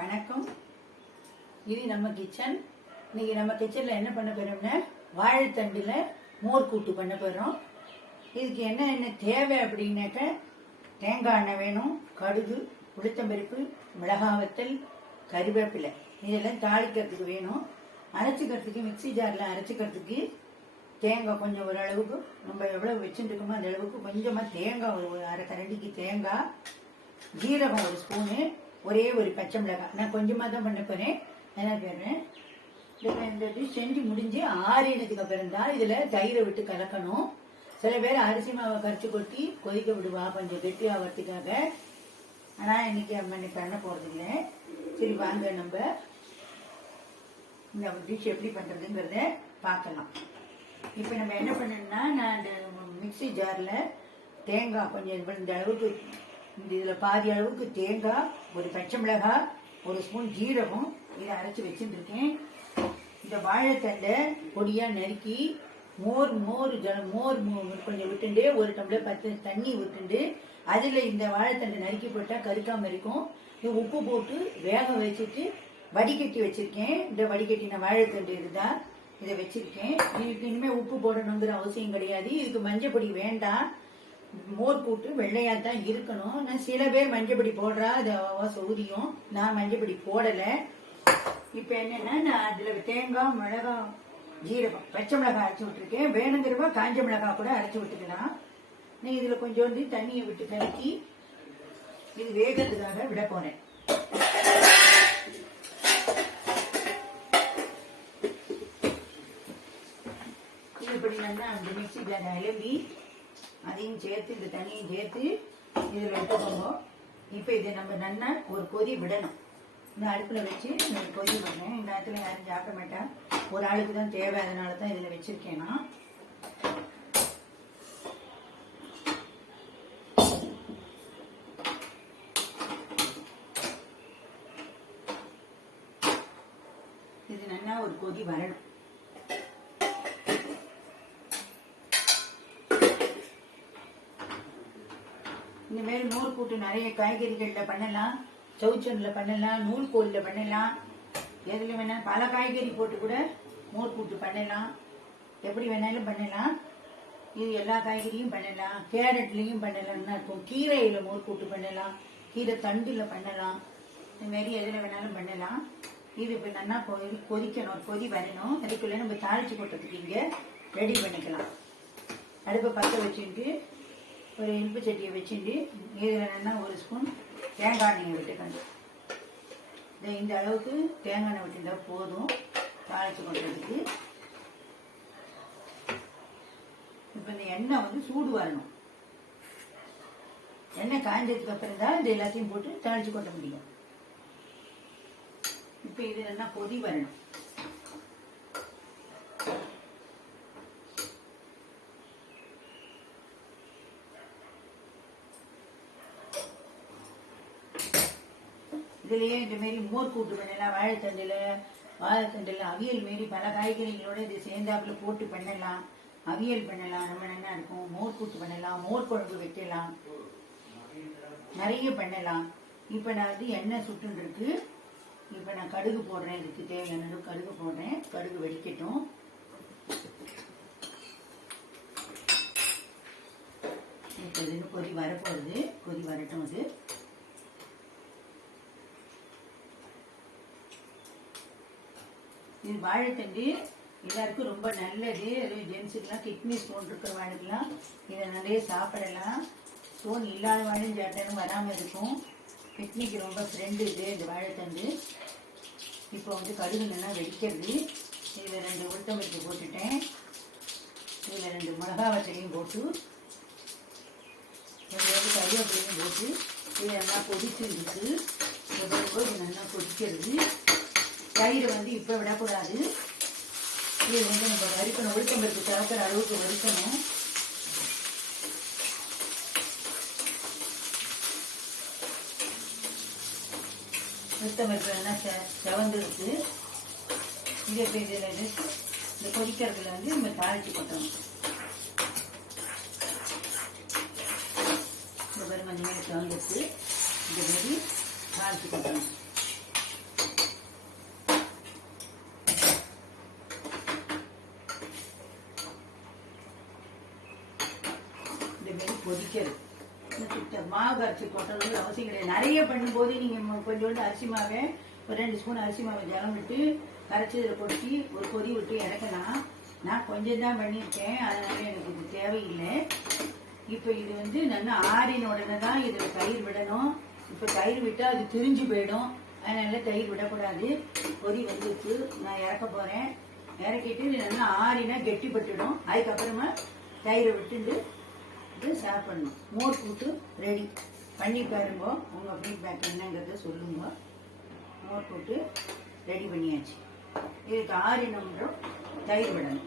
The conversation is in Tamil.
வணக்கம். இது நம்ம கிச்சன். இன்னைக்கு நம்ம கிச்சன்ல என்ன பண்ண போறோம்னா வாழைத்தண்டுல மோர் கூட்டு பண்ண போறோம். இதுக்கு என்ன தேவை அப்படின்னாக்க தேங்காய் எண்ணெய் வேணும், கடுகு, உளுத்தம்பருப்பு, மிளகாய் வத்தல், கறிவேப்பிலை இதெல்லாம் தாளிக்கிறதுக்கு வேணும். அரைச்சிக்கிறதுக்கு மிக்சி ஜாரில் அரைச்சிக்கிறதுக்கு தேங்காய் கொஞ்சம் ஓரளவுக்கு நம்ம எவ்வளவு வச்சுருக்கோமோ அந்த அளவுக்கு கொஞ்சமாக தேங்காய் ஒரு அரை கரண்டிக்கு தேங்காய், ஜீரகம் ஒரு ஸ்பூனு, ஒரே ஒரு பச்சை மிளகாய். நான் கொஞ்சமாக தான் பண்ண போகிறேன். என்ன போடுறேன், இந்த டிஷ் செஞ்சு முடிஞ்சு ஆறினதுக்கு அப்புறம் தான் இதில் தயிரை விட்டு கலக்கணும். சில பேர் அரிசி மாவை கரைச்சி கொட்டி கொதிக்க விடுவா கொஞ்சம் கெட்டி ஆகிறதுக்காக. ஆனால் இன்னைக்கு நம்ம பண்ண போகிறது இல்லை. சரி வாங்க நம்ம இந்த டிஷ் எப்படி பண்ணுறதுங்கிறத பார்க்கலாம். இப்போ நம்ம என்ன பண்ணணும்னா, நான் இந்த மிக்சி ஜாரில் தேங்காய் கொஞ்சம் இந்த அளவுக்கு, இந்த இதில் பாதி அளவுக்கு தேங்காய், ஒரு பச்சை மிளகாய், ஒரு ஸ்பூன் ஜீரகம் இதை அரைச்சி வச்சுருக்கேன். இந்த வாழைத்தண்டை பொடியாக நறுக்கி மோர் கொஞ்சம் விட்டுண்டு ஒரு டம்ளர் 10 தண்ணி விட்டுண்டு அதில் இந்த வாழைத்தண்டை நறுக்கி போட்டால் கருக்காமல் இருக்கும். இது உப்பு போட்டு வேக வச்சுட்டு வடிகட்டி வச்சுருக்கேன். இந்த வடிகட்டின வாழைத்தண்டு இருந்தால் இதை வச்சுருக்கேன். இதுக்கு இனிமேல் உப்பு போடணுங்கிற அவசியம் கிடையாது. இதுக்கு மஞ்சப்பொடி வேண்டாம். மோர் கூட்டு வெள்ளையாக தான் இருக்கணும். நான் சில பேர் மஞ்சப்பொடி போடுறா, அது சௌரியம். நான் மஞ்சப்பொடி போடலை. இப்போ என்னென்னா, நான் அதில் தேங்காய், மிளகாய், ஜீரகம், பச்சை மிளகாய் அரைச்சி விட்டுருக்கேன். வேணுங்கிறவா காஞ்ச மிளகாய் கூட அரைச்சி விட்டுக்கலாம். நான் இதில் கொஞ்சோண்டு தண்ணியை விட்டு கலக்கி இது வேகத்துக்காக விட போகிறேன். இப்படி நல்லா அந்த மிக்சி ஜாரை அலம்பி அதையும் சேர்த்து இந்த தண்ணியும் சேர்த்து இதில் விட்டுக்கோங்க. இப்போ இதை நம்ம நல்லா ஒரு கொதி விடணும். இந்த அடுப்பில் வச்சு நான் கொதி விடுறேன். இந்த இடத்துல யாரும் சாப்பிட மாட்டேன், ஒரு ஆளுக்கு தான் தேவை, அதனால தான் இதில் வச்சுருக்கேன்னா. இது நல்லா ஒரு கொதி வரணும். இந்த மாதிரி மோர் கூட்டு நிறைய காய்கறிகளில் பண்ணலாம், சவுச்சனில் பண்ணலாம், நூல்கோலில் பண்ணலாம், எதில் வேணாலும் பல காய்கறி போட்டு கூட மோர் கூட்டு பண்ணலாம். எப்படி வேணாலும் பண்ணலாம். இது எல்லா காய்கறியும் பண்ணலாம். கேரட்லேயும் பண்ணலாம்னா இருக்கும். கீரையில் மோர் கூட்டு பண்ணலாம், கீரை தண்டில் பண்ணலாம். இதுமாரி எதில் வேணாலும் பண்ணலாம். இது இப்போ நல்லா கொதிக்கணும், கொதி வரணும். அதுக்குள்ளே நம்ம தாளிச்சு போட்டதுக்கு இங்கே ரெடி பண்ணிக்கலாம். அடுப்பை பற்ற வச்சுட்டு ஒரு இனிப்பு சட்டியை வச்சுட்டு இதில் என்னென்னா ஒரு ஸ்பூன் தேங்காய் எண்ணெய் விட்டுக்கணும். இந்த அளவுக்கு தேங்காய் எண்ணெய் விட்டுருந்தால் போதும் தாளிச்சு கொண்டதுக்கு. இப்போ இந்த எண்ணெய் சூடு வரணும். எண்ணெய் காய்ஞ்சதுக்கு அப்புறம் தான் இந்த எல்லாத்தையும் போட்டு தாளிச்சு கொட்ட முடியும். இப்போ இது என்ன கொதி வரணும். இதுலேயே இந்த மாரி மோர் கூட்டு பண்ணலாம். வாழைத்தண்டில் அவியல் மாரி பல காய்கறிகளோட இது சேர்ந்தாப்புல போட்டு பண்ணலாம். அவியல் பண்ணலாம், ரொம்ப நல்லா இருக்கும். மோர் கூட்டு பண்ணலாம், மோர் குழம்பு வைக்கலாம், நிறைய பண்ணலாம். இப்போ நான் எண்ணெய் சுட்டுன்னு இருக்கு. இப்போ நான் கடுகு போடுறேன். இதுக்கு தேவையான கடுகு போடுறேன். கடுகு வெடிக்கட்டும். இப்போ இதுன்னு கொதி வரப்போகுது. கொதி வரட்டும். இது வாழைத்தண்டு எல்லாருக்கும் ரொம்ப நல்லது. அதுவும் ஜென்ஸுக்கெல்லாம் கிட்னி ஸ்டோன் இருக்கிற வாழைக்கெல்லாம் இதை நிறைய சாப்பிடலாம். ஸ்டோன் இல்லாத வாழையும் சாப்பிட்டாலும் வராமல் இருக்கும். கிட்னிக்கு ரொம்ப ஃப்ரெண்டு இது இந்த வாழைத்தண்டு. இப்போ கடுகு நல்லா வெடிக்கிறது. இதில் 2 உளுத்தம்பருப்பு போட்டுட்டேன். இதில் 2 மிளகாய் வத்தலையும் போட்டு கருவேப்பிலையும் போட்டு இது நல்லா கொதிச்சுருக்கு. இது நல்லா கொதிக்கிறது. தயிர் இப்போ விடக்கூடாது. இது நம்ம வறுக்கணும். உளுத்தம்பருப்பு கலக்கிற அளவுக்கு வறுக்கணும். உளுத்தம்பருப்பு நல்லா செவந்துருக்கு. இதை இதில் இந்த கொதிக்கிறதுல நம்ம தாளிச்சு கொட்டணும். இந்த பாருங்க, இந்த மாதிரி செவந்துருக்கு. இந்த மாதிரி தாளிச்சு கொட்டணும். கொதிக்கிறது. மாவு கரைச்சி கொட்டணும்னு அவசியம் கிடையாது. நிறைய பண்ணும்போது நீங்கள் கொஞ்சோண்டு அரிசி மாவை ஒரு 2 ஸ்பூன் அரிசி மாவை ஜலம் விட்டு கரைச்சி இதில் கொட்டி ஒரு கொதி விட்டு இறக்கலாம். நான் கொஞ்சம் தான் பண்ணியிருக்கேன், அதனால எனக்கு இது தேவையில்லை. இப்போ இது வந்து நல்லா ஆறின உடனே தான் இதில் தயிர் விடணும். இப்போ தயிர் விட்டால் அது திரிஞ்சு போயிடும், அதனால தயிர் விடக்கூடாது. கொதி வந்துச்சு, நான் இறக்க போகிறேன். இறக்கிட்டு இது நல்லா ஆறினா கெட்டிப்பட்டுடும். அதுக்கப்புறமா தயிரை விட்டுட்டு இது சர்வ் பண்ணணும். மோர் கூட்டு ரெடி பண்ணி பாருங்க. உங்கள் ஃபீட்பேக் என்னங்கிறத சொல்லுங்க. மோர் கூட்டு ரெடி பண்ணியாச்சு. இதுக்கு ஆறினோம் தயிர் விடணும்.